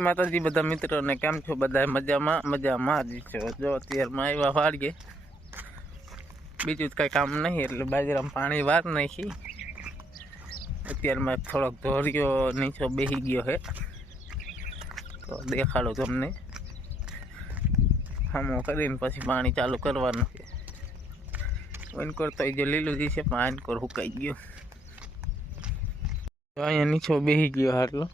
માતાજી બધા મિત્રોને કેમ છો? બધા મજામાં જ છો? જો અત્યારમાં આવ્યા વાળીએ, બીજું જ કાંઈ કામ નહીં એટલે બાજરામાં પાણી વાર નાખી. અત્યારમાં થોડોક ધોરિયો નીચો બેસી ગયો છે તો દેખાડો તમને. હમો કરીને પછી પાણી ચાલુ કરવાનું છે. વાનકોર તો જે લીલું જ છે, વાનકોર સુકાઈ ગયો. અહીંયા નીચો બેસી ગયો આટલો.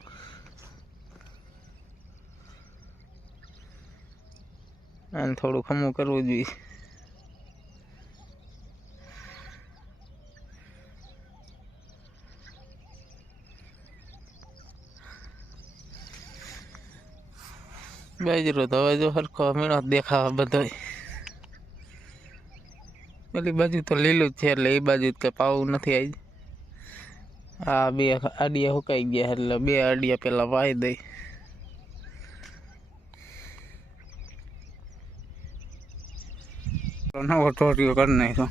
આને થોડું ખમું કરવું જોઈએ. બાજરો તો હવે જો સરખો મીણો દેખાવા બધો. પેલી બાજુ તો લીલું જ છે એટલે એ બાજુ કઈ પાવું નથી. આજ આ બે આડિયા સુકાઈ ગયા એટલે બે આડિયા પેલા વાઈ દઈ. નવો ધોરિયો કરી નાખ્યો.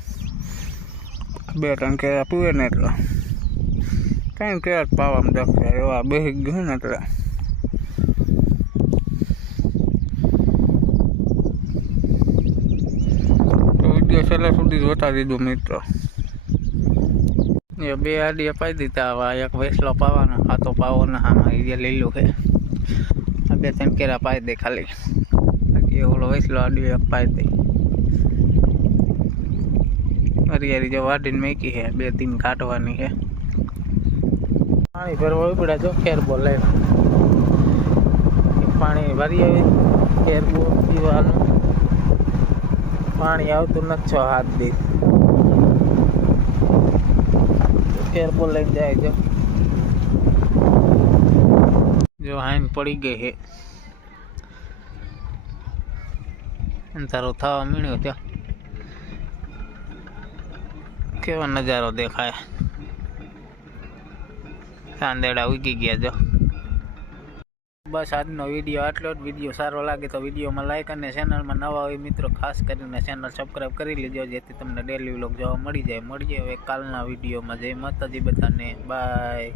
2-3 કેળા પૂરે ને એટલે 3 કેળા પાવામાં દખશે એવા બેસી ગયું ને એટલે. વિડીયો છેલ્લે સુધી જોતા દીધું મિત્રો. એ 2 આડિયા પાઈ દીધા. હવે એક વેસલો પાવાનો, હાથો પાવો ને આમાં એ લીલું છે. આ 2-3 કેળા પાઈ દે ખાલી. બાકી ઓલો વેસલો આડિયો એક પાઈ દે. હરિયારી જો વાટીને મેકી છે, 2-3 કાઢવાની છે. પાણી ભરવા ઉપડ્યા જો ખેરબો લઈ. પાણી ભરી આવી ખેરબો પીવાનું. પાણી આવતું નથી 6 હાથ દી. ખેરબો લઈને જાય જો હાઈન પડી ગઈ છે. અંધારો થવા મીણ્યો ત્યાં. કેવો નજારો દેખાય. ચાંદેડા ઉગી ગયા જો. બસ આજનો વિડીયો આટલો જ. વિડીયો સારો લાગે તો વિડીયોમાં લાઈક અને ચેનલમાં નવા હોય મિત્રો ખાસ કરીને ચેનલ સબસ્ક્રાઈબ કરી લેજો, જેથી તમને ડેલી વ્લોગ જોવા મળી જાય. મળીએ હવે કાલના વિડીયોમાં. જય માતાજી બધાને. બાય.